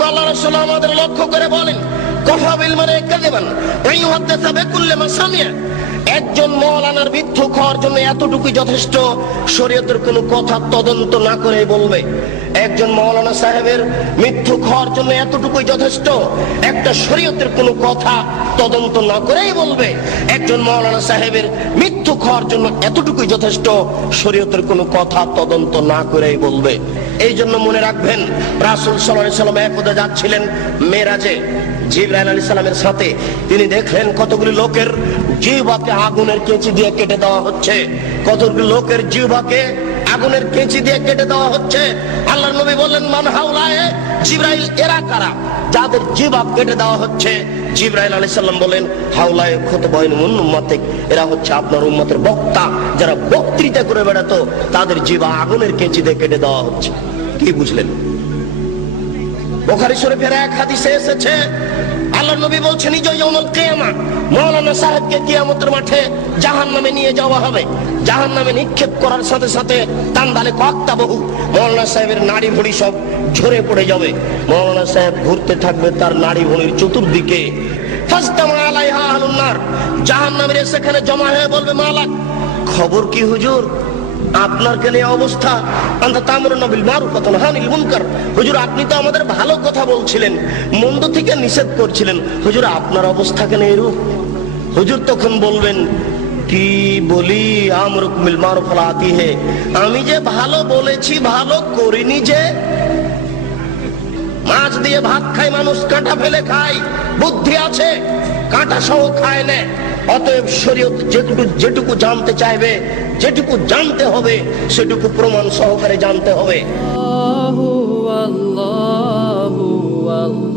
অথচ আল্লাহ রাসূল আমাদের লক্ষ্য করে বলেন, কফা বিল মানে মিথ্যুক হওয়ার জন্য এতটুকুই যথেষ্ট, শরীয়তের কোনো কথা তদন্ত না করে বলবে। একজন মৌলানা সাহেবের জন্য এতটুকুই যথেষ্ট, একটা শরীয়তের কোনো কথা তদন্ত না করেই বলবে। একজন মৌলানা সাহেবের মিথ্যুক হওয়ার জন্য এতটুকুই যথেষ্ট, শরীয়তের কোনো কথা তদন্ত না করেই বলবে। এই জন্য মনে রাখবেন, রাসুল সাল্লাহ সাল্লাম একদা যাচ্ছিলেন মেয়েরাজে জিব্রাইল আলী সালামের সাথে। তিনি দেখলেন কতগুলি লোকের জিহ্বাকে আগুনের কেঁচি দিয়ে কেটে দেওয়া হচ্ছে। কতগুলি লোকের জিহ্বাকে আগুনের কেঁচি দিয়ে কেটে দেওয়া হচ্ছে। আল্লাহ নবী বললেন, মান হাউলায়ে জিব্রাইল, এরা কারা? যাদের জিহ্বা কেটে দেওয়া হচ্ছে। জিব্রাইল আলী সাল্লাম বলেন হাউলায়ে খত বয়ন উম্মাতিক, এরা হচ্ছে আপনার উম্মতের বক্তা। যারা বক্তৃতা করে বেড়াতো, তাদের জিবা আগুনের কেঁচি দিয়ে কেটে দেওয়া হচ্ছে। কি বুঝলেন? বোখারি শরীফের এক হাদিসে এসেছে আল্লাহ নবী বলছেন ইয়াউমুল কিয়ামা মাওলানা সাহেবকে কিয়ামতের মাঠে জাহান্নামে নিয়ে যাওয়া হবে। জাহান্নামে নিক্ষেপ করার সাথে সাথে তান্দালে কক্তা বহু। মাওলানা সাহেবের নাড়ি ভুড়ি সব ঝরে পড়ে যাবে। মাওলানা সাহেব ঘুরতে থাকবে তার নাড়ি ভুড়ির চতুর্দিকে। আহলুন জাহান্নামের সেখানে জমা হয়ে বলবে, মালাক, খবর কি হুজুর? আপনার কেন অবস্থা? হুজুর, আপনি তো আমাদের ভালো কথা বলছিলেন, মন্দ থেকে নিষেধ করছিলেন। হুজুর, আপনার অবস্থা কেন এরূপ? হুজুর তখন বলবেন কি বলি হে। আমি যে ভালো বলেছি, ভালো করিনি যে। মাছ দিয়ে ভাত খায় মানুষ কাঁটা ফেলে খায়, বুদ্ধি আছে, কাঁটা সহ খায় না। অতএব শরীয়ত যেটুকু যেটুকু জানতে চাইবে, যেটুকু জানতে হবে, সেটুকু প্রমাণ সহকারে জানতে হবে। আল্লাহ।